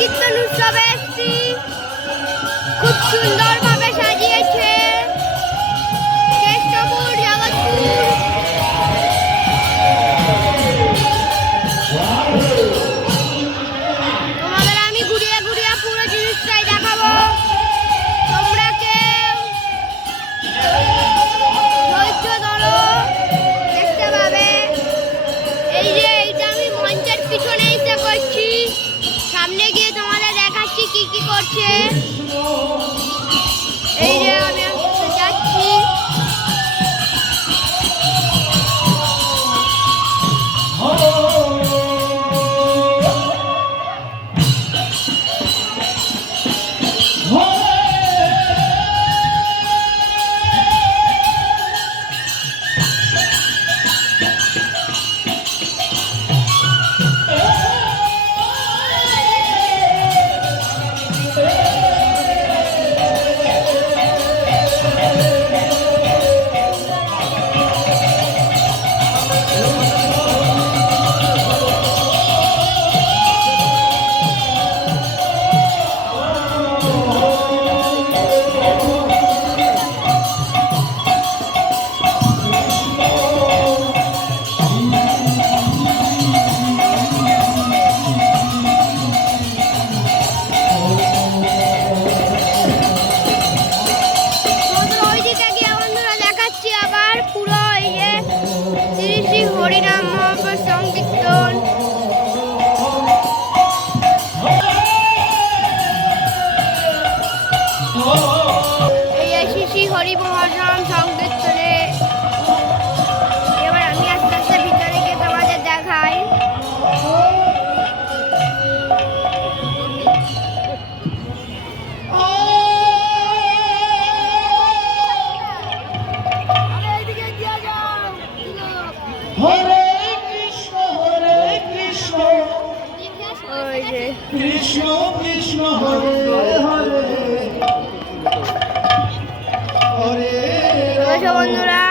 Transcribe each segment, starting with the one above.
কীর্তন উৎসবে এসছি। খুব সুন্দরভাবে করছে এই যে শ্রী হরি সংকীর্তনে। এবার আমি আস্তে আস্তে ভিতরে গিয়ে তোমাদের দেখাই। হরে কৃষ্ণ হরে কৃষ্ণ। কৃষ্ণ কৃষ্ণ হরে হরে হরে। বসো বন্ধুরা।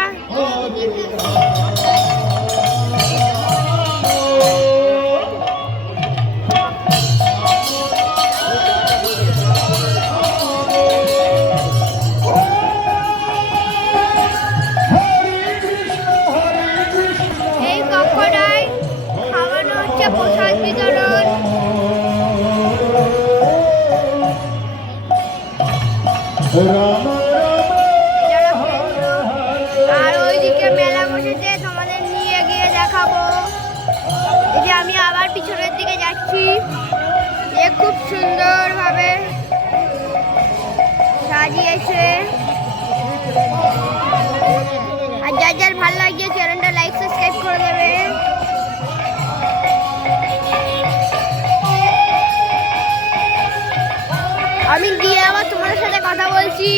প্রসাদ বিতরণ। রাম সাজিয়েছে আর যার যার ভালো লাগছে চ্যানেলটা লাইক সাবস্ক্রাইব করে দেবে। আমি গিয়ে আবার তোমাদের সাথে কথা বলছি।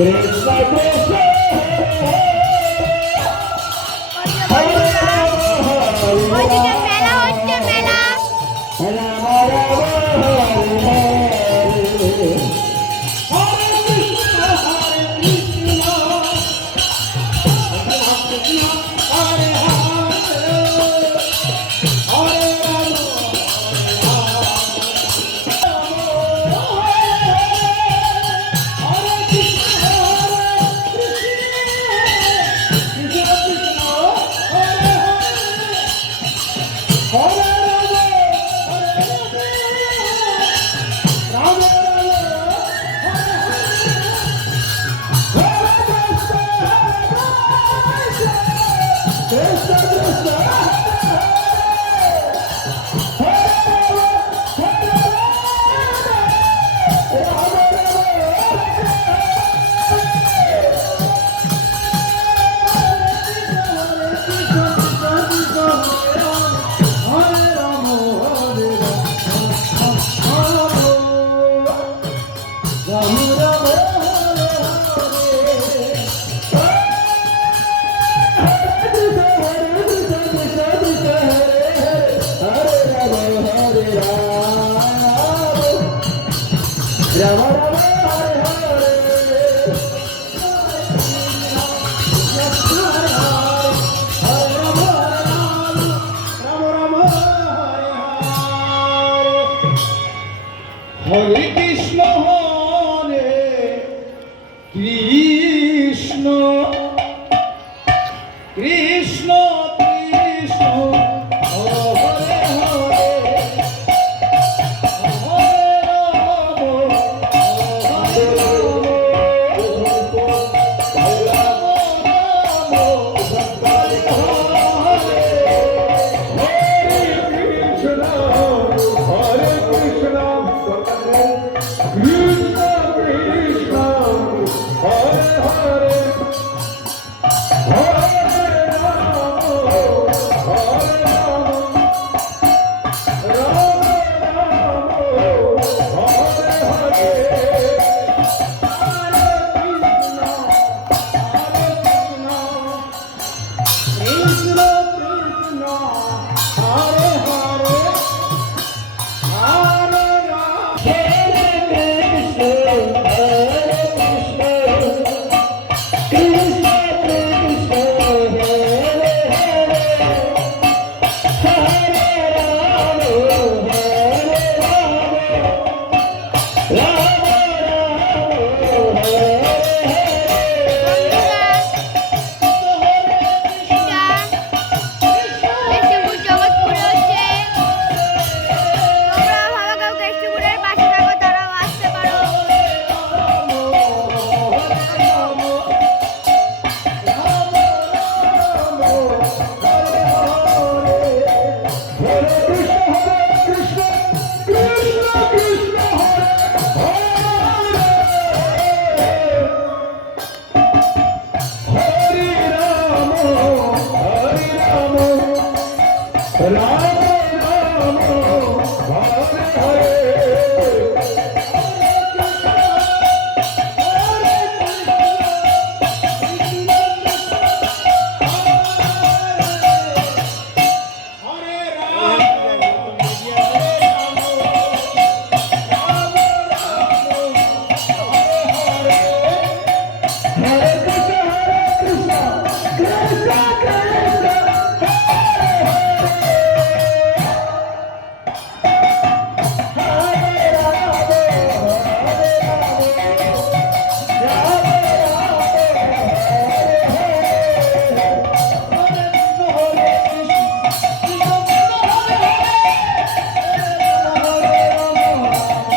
কৃষ্ণ কৃষ্ণ